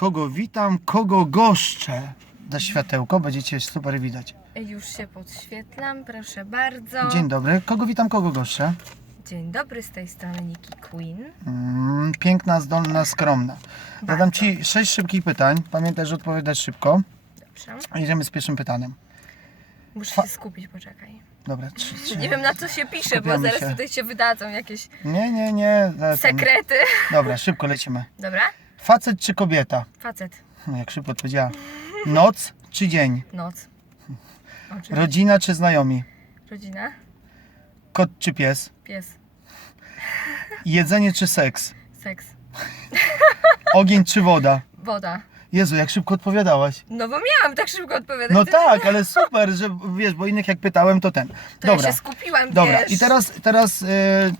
Kogo witam, kogo goszczę. Da światełko, będziecie super widać. Już się podświetlam, proszę bardzo. Dzień dobry. Kogo witam, kogo goszczę? Dzień dobry, z tej strony Nikki Queen. Mm, piękna, zdolna, skromna. Zadam Bardzo. Ci sześć szybkich pytań. Pamiętaj, że odpowiadać szybko. Dobrze. Jedziemy z pierwszym pytaniem. Muszę Fa- się skupić, poczekaj. Dobra, trzy, trzy. Nie wiem na co się pisze, bo Skupiamy zaraz się. tutaj się wydadzą jakieś Nie, nie, nie. Zaraz tam- sekrety. Dobra, szybko lecimy. Dobra? Facet czy kobieta? Facet. No, Jak szybko odpowiedziała. Noc czy dzień? Noc. Rodzina czy znajomi? Rodzina. Kot czy pies? Pies. Jedzenie czy seks? Seks. Ogień czy woda? Woda. Jezu, jak szybko odpowiadałaś. No bo miałam tak szybko odpowiadać. No tak, ale super, że wiesz, bo innych jak pytałem, to ten. To Dobra, ja się skupiłam, dobra. wiesz. I teraz, teraz e,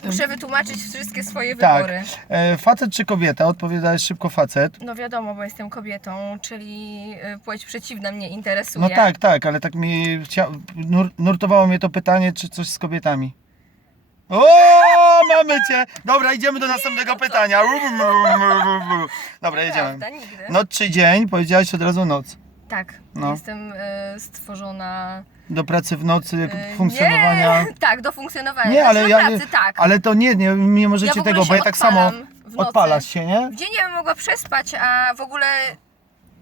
Muszę wytłumaczyć wszystkie swoje tak, wybory. e, facet czy kobieta? Odpowiadałeś szybko facet. No wiadomo, bo jestem kobietą, czyli y, płeć przeciwna mnie interesuje. No tak, tak, ale tak mi chcia... nur, nurtowało mnie to pytanie, czy coś z kobietami. O, mamy cię! Dobra, idziemy do następnego pytania. Dobra, jedziemy. Prawda, nigdy. Noc czy dzień? Powiedziałaś od razu noc. Tak, No. jestem y, stworzona... Do pracy w nocy, y, funkcjonowania. Nie, tak, do funkcjonowania. Nie, ale znaczy, ja do pracy, tak. Ale to nie, nie, nie Ja możecie w ogóle tego, się bo ja tak samo odpalam w nocy. odpalasz się, nie? W dzień ja bym mogła przespać, a w ogóle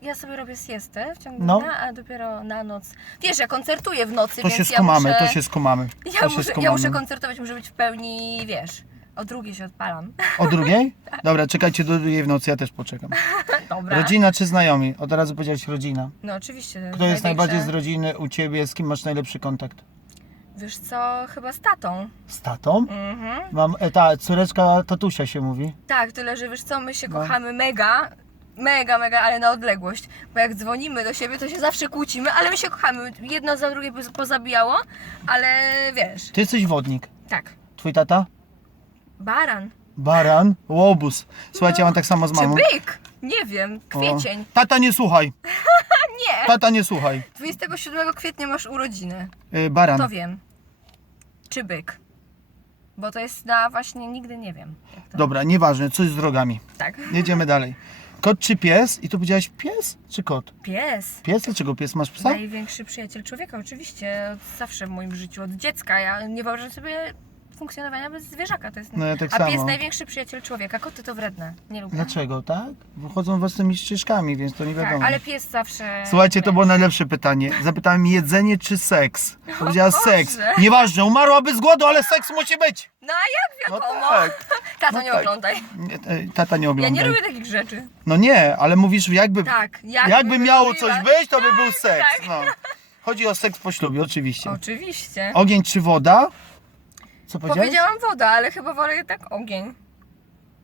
ja sobie robię siestę w ciągu No. dnia, a dopiero na noc. Wiesz, ja koncertuję w nocy, To więc się ja skumamy, muszę... to się skumamy. Ja to się muszę, ja muszę koncertować, muszę być w pełni, wiesz, o drugiej się odpalam. O drugiej? Dobra, czekajcie do drugiej w nocy, ja też poczekam. Dobra. Rodzina czy znajomi? Od razu powiedziałeś rodzina. No oczywiście. Kto jest najbardziej z rodziny u ciebie, z kim masz najlepszy kontakt? Wiesz co, chyba z tatą. Z tatą? Mhm. Mam, e, ta córeczka tatusia się mówi. Tak, tyle, że wiesz co, my się No. kochamy mega, mega, mega, ale na odległość. Bo jak dzwonimy do siebie, to się zawsze kłócimy, ale my się kochamy. Jedno za drugie poz- pozabijało, ale wiesz, Ty jesteś wodnik. tak. Twój tata? Baran. Baran, łobuz. Słuchajcie, ja mam tak samo z Czy mamą. byk? Nie wiem, O. kwiecień. Tata nie słuchaj, Nie! tata nie słuchaj. 27 kwietnia masz urodziny. Y, Baran. To wiem. Czy byk? Bo to jest na właśnie nigdy nie wiem. jak to- Dobra, nieważne, coś z drogami. Tak. Jedziemy dalej. Kot czy pies? I tu powiedziałeś pies czy kot? Pies. Pies? Dlaczego pies? Masz psa? Największy przyjaciel człowieka, oczywiście, od zawsze w moim życiu, od dziecka. Ja nie wyobrażam sobie funkcjonowania bez zwierzaka. To jest... No ja tak A pies samo. największy przyjaciel człowieka. Koty to wredne. Nie lubię. Dlaczego, tak? Wychodzą własnymi ścieżkami, więc to nie Tak, wiadomo. ale pies zawsze. Słuchajcie, to było najlepsze pytanie. Zapytałem jedzenie czy seks? Powiedziała Boże. seks. Nieważne, umarłaby z głodu, ale seks musi być. No a jak No wiadomo? tak. Tato, no nie tak. oglądaj. Nie, e, Tata nie Ja ogląda. nie lubię takich rzeczy. No nie, ale mówisz jakby, Tak, jakby, jakby miało coś być, to by był seks. tak. No. Chodzi o seks po ślubie, oczywiście. Oczywiście. Ogień czy woda? Co powiedziałeś? Powiedziałam woda, ale chyba wolę tak ogień.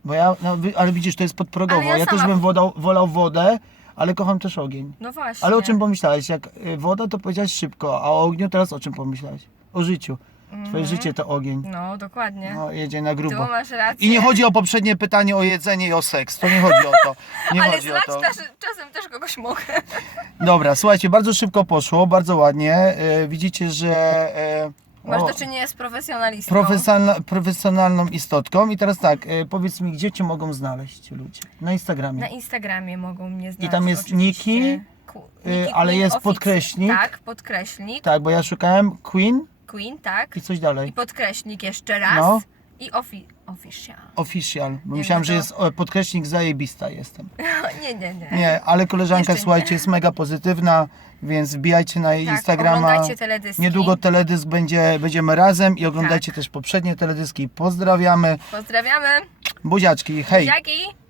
Bo ja, no, wy- ale widzisz, to jest podprogowo. Ale ja ja też sama- bym wolał, wolał wodę, ale kocham też ogień. No właśnie. Ale o czym pomyślałeś? Jak y, woda, to powiedziałeś szybko, a o ogniu teraz o czym pomyślałeś? O życiu. Twoje Mhm. życie to ogień. No, dokładnie. No, jedzie na Tu grubo. masz rację. I nie chodzi o poprzednie pytanie o jedzenie i o seks. To nie chodzi o to. Nie Ale chodzi o to. też, czasem też kogoś mogę. Dobra, słuchajcie, bardzo szybko poszło, bardzo ładnie. E, widzicie, że e, Masz o, do czynienia z profesjonalistą. profesjonalna, profesjonalną istotką. I teraz tak, e, powiedz mi, gdzie cię mogą znaleźć ludzie? Na Instagramie. Na Instagramie mogą mnie znaleźć. tam jest oczywiście. Niki, Ku- Niki ale Queen jest Office. podkreśnik. Tak, podkreśnik. Tak, bo ja szukałem Queen Queen, tak. i coś I dalej. podkreśnik jeszcze raz. No. I offi official. Official, bo Nie, myślałem, no że to- jest e, podkreśnik zajebista jestem. nie, nie, nie. Nie, ale koleżanka, Jeszcze nie. słuchajcie, jest mega pozytywna, więc wbijajcie na jej Tak, Instagrama. oglądajcie teledyski. Niedługo teledysk będzie, będziemy razem i oglądajcie Tak. też poprzednie teledyski. Pozdrawiamy. Pozdrawiamy. Buziaczki, hej! Buziaki.